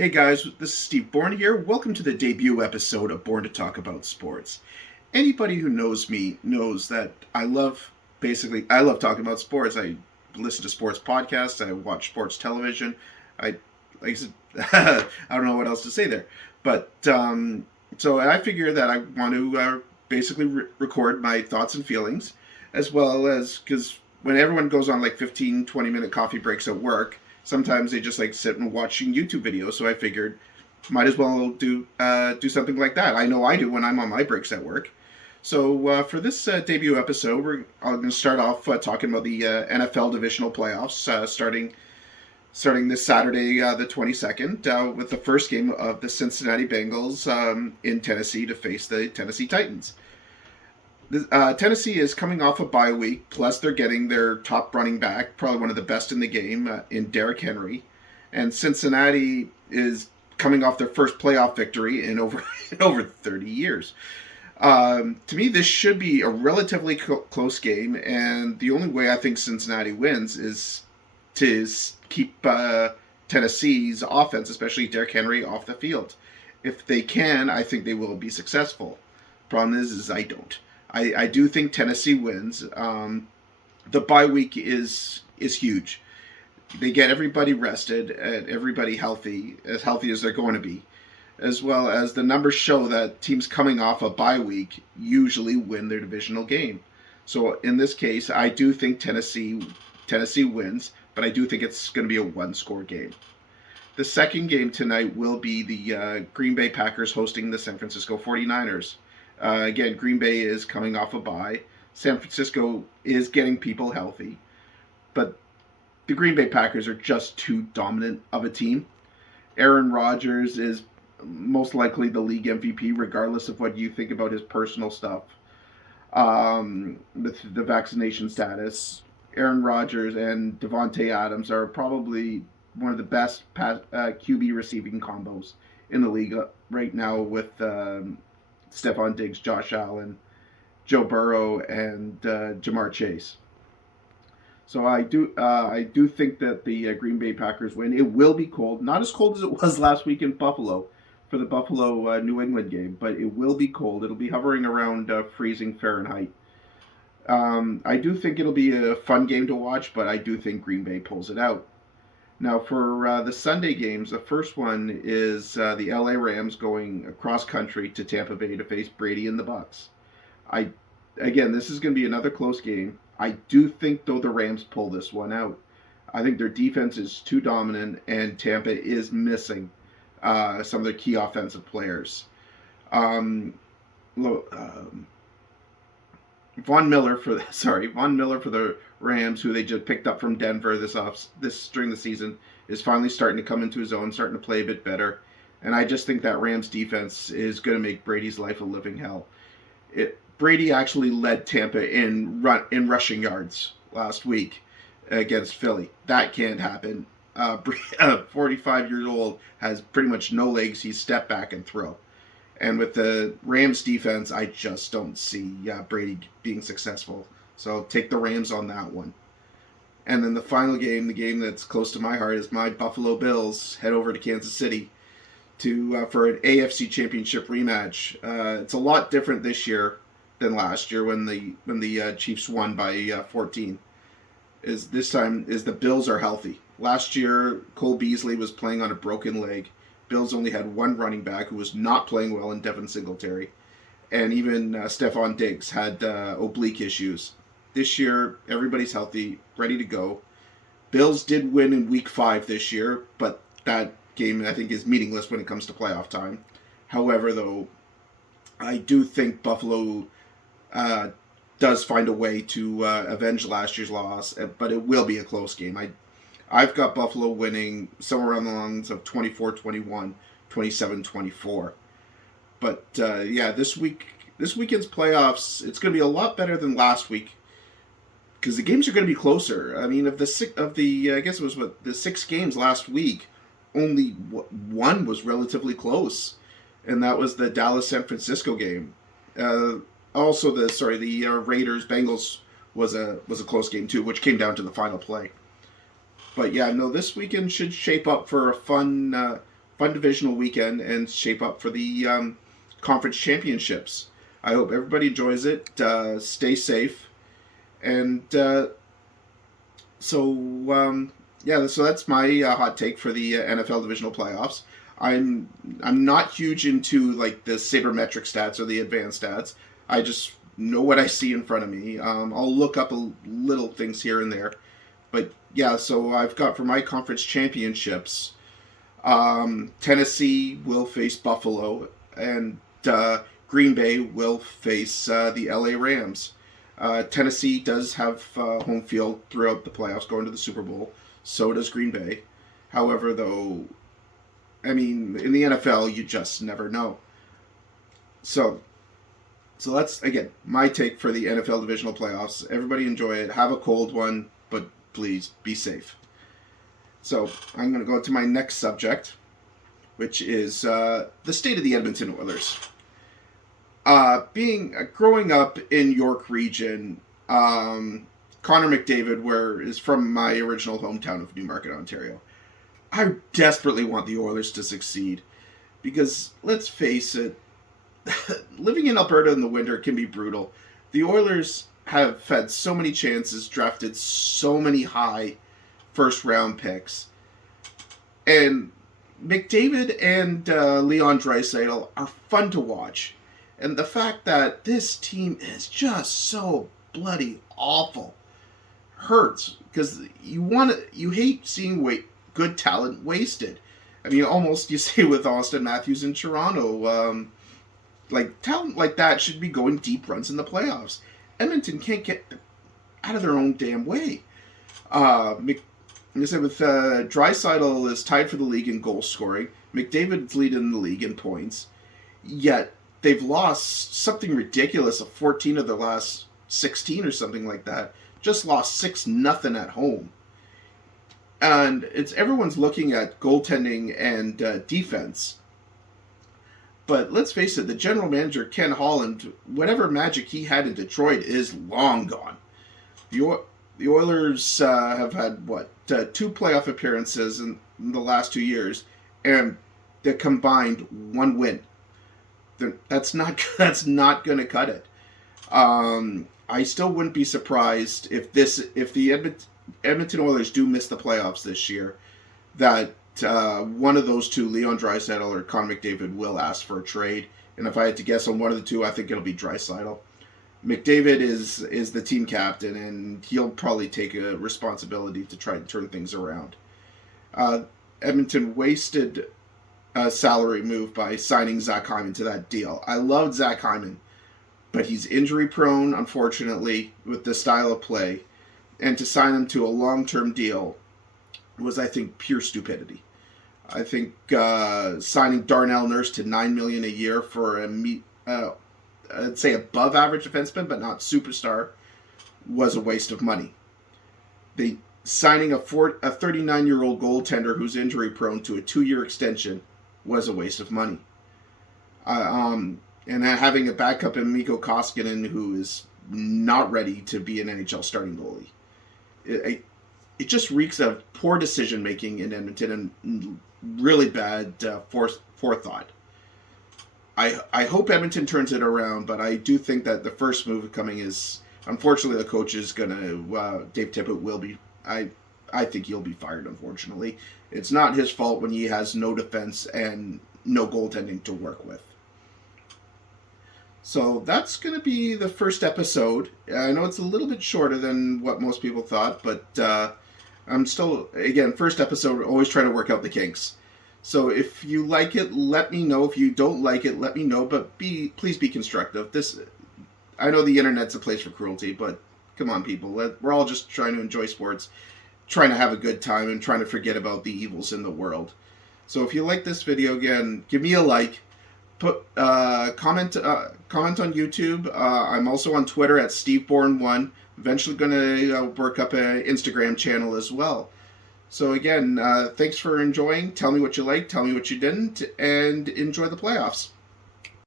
Hey guys, this is Steve Bourne here. Welcome to the debut episode of Born to Talk About Sports. Anybody who knows me knows that I love talking about sports. I listen to sports podcasts, I watch sports television. I like I said, I don't know what else to say there. But so I figure that I want to record my thoughts and feelings as well as because when everyone goes on like 15, 20-minute coffee breaks at work, sometimes they just like sit and watching YouTube videos. So I figured might as well do something like that. I know I do when I'm on my breaks at work. So for this debut episode, I'm going to start off talking about the NFL divisional playoffs starting this Saturday, the 22nd, with the first game of the Cincinnati Bengals in Tennessee to face the Tennessee Titans. Tennessee is coming off a bye week, plus they're getting their top running back, probably one of the best in the game, in Derrick Henry. And Cincinnati is coming off their first playoff victory in over in over 30 years. To me, this should be a relatively close game, and the only way I think Cincinnati wins is to keep Tennessee's offense, especially Derrick Henry, off the field. If they can, I think they will be successful. Problem is I don't. I do think Tennessee wins. The bye week is huge. They get everybody rested and everybody healthy as they're going to be, as well as the numbers show that teams coming off a bye week usually win their divisional game. So in this case, I do think Tennessee wins, but I do think it's going to be a one-score game. The second game tonight will be the Green Bay Packers hosting the San Francisco 49ers. Again, Green Bay is coming off a bye. San Francisco is getting people healthy. But the Green Bay Packers are just too dominant of a team. Aaron Rodgers is most likely the league MVP, regardless of what you think about his personal stuff. With the vaccination status, Aaron Rodgers and Devontae Adams are probably one of the best QB receiving combos in the league right now with Stephon Diggs, Josh Allen, Joe Burrow, and Jamar Chase. So I do think that the Green Bay Packers win. It will be cold, not as cold as it was last week in Buffalo for the Buffalo New England game, but it will be cold. It'll be hovering around freezing Fahrenheit. I do think it'll be a fun game to watch, but I do think Green Bay pulls it out. Now, for the Sunday games, the first one is the LA Rams going across country to Tampa Bay to face Brady and the Bucks. Again, this is going to be another close game. I do think, though, the Rams pull this one out. I think their defense is too dominant, and Tampa is missing some of their key offensive players. Um, Von Miller for the Rams, who they just picked up from Denver this during the season, is finally starting to come into his own, starting to play a bit better. And I just think that Rams defense is going to make Brady's life a living hell. Brady actually led Tampa in rushing yards last week against Philly. That can't happen. 45 years old, has pretty much no legs. He's step back and throw. And with the Rams defense, I just don't see Brady being successful. So take the Rams on that one. And then the final game, the game that's close to my heart, is my Buffalo Bills head over to Kansas City for an AFC Championship rematch. It's a lot different this year than last year when the Chiefs won by 14. This time the Bills are healthy. Last year, Cole Beasley was playing on a broken leg. Bills only had one running back who was not playing well in Devin Singletary. And even Stephon Diggs had oblique issues. This year, everybody's healthy, ready to go. Bills did win in Week 5 this year, but that game, I think, is meaningless when it comes to playoff time. However, though, I do think Buffalo does find a way to avenge last year's loss, but it will be a close game. I've got Buffalo winning somewhere around the lines of 24-21, 27-24. But this weekend's playoffs, it's going to be a lot better than last week because the games are going to be closer. I mean, the 6 games last week, only one was relatively close, and that was the Dallas San Francisco game. Also, the Raiders Bengals was a close game too, which came down to the final play. But yeah, no, this weekend should shape up for a fun fun divisional weekend and shape up for the conference championships. I hope everybody enjoys it. Stay safe, and so that's my hot take for the NFL divisional playoffs. I'm not huge into like the sabermetric stats or the advanced stats. I just know what I see in front of me. I'll look up little things here and there, but yeah. So I've got for my conference championships, Tennessee will face Buffalo, and Green Bay will face the LA Rams. Tennessee does have home field throughout the playoffs, going to the Super Bowl. So does Green Bay. However, though, I mean, in the NFL, you just never know. So that's, again, my take for the NFL divisional playoffs. Everybody enjoy it. Have a cold one, but please be safe. So I'm going to go to my next subject, which is the state of the Edmonton Oilers. Growing up in York region, Connor McDavid is from my original hometown of Newmarket, Ontario. I desperately want the Oilers to succeed because, let's face it, living in Alberta in the winter can be brutal. The Oilers have had so many chances, drafted so many high first-round picks, and McDavid and Leon Draisaitl are fun to watch. And the fact that this team is just so bloody awful hurts because you hate seeing good talent wasted. I mean, almost you say with Austin Matthews in Toronto, like talent like that should be going deep runs in the playoffs. Edmonton can't get out of their own damn way. Like I said, with Draisaitl is tied for the league in goal scoring. McDavid's leading the league in points. Yet they've lost something ridiculous of 14 of their last 16 or something like that. Just lost 6-0 at home. And everyone's looking at goaltending and defense. But let's face it, the general manager, Ken Holland, whatever magic he had in Detroit is long gone. The Oilers have had, 2 playoff appearances in the last 2 years, and they combined 1 win. That's not going to cut it. I still wouldn't be surprised if the Edmonton Oilers do miss the playoffs this year, that one of those two, Leon Draisaitl or Connor McDavid, will ask for a trade. And if I had to guess on one of the two, I think it'll be Draisaitl. McDavid is the team captain, and he'll probably take a responsibility to try and turn things around. Edmonton wasted a salary move by signing Zach Hyman to that deal. I loved Zach Hyman, but he's injury prone, unfortunately, with the style of play. And to sign him to a long-term deal was, I think, pure stupidity. I think signing Darnell Nurse to $9 million a year for I'd say above average defenseman, but not superstar, was a waste of money. Signing a 39-year-old goaltender who's injury prone to a 2-year extension was a waste of money. And having a backup in Mikko Koskinen who is not ready to be an NHL starting goalie. It just reeks of poor decision making in Edmonton and really bad forethought. I hope Edmonton turns it around, but I do think that the first move coming is, unfortunately, the coach is going to, Dave Tippett will be, I think he'll be fired, unfortunately. It's not his fault when he has no defense and no goaltending to work with. So that's going to be the first episode. I know it's a little bit shorter than what most people thought, but I'm still, again, first episode, always trying to work out the kinks. So if you like it, let me know. If you don't like it, let me know. But please be constructive. I know the internet's a place for cruelty, but come on, people. We're all just trying to enjoy sports, trying to have a good time, and trying to forget about the evils in the world. So if you like this video, again, give me a like. Comment on YouTube. I'm also on Twitter at SteveBourne1. Eventually going to work up an Instagram channel as well. So again, thanks for enjoying. Tell me what you liked, tell me what you didn't, and enjoy the playoffs.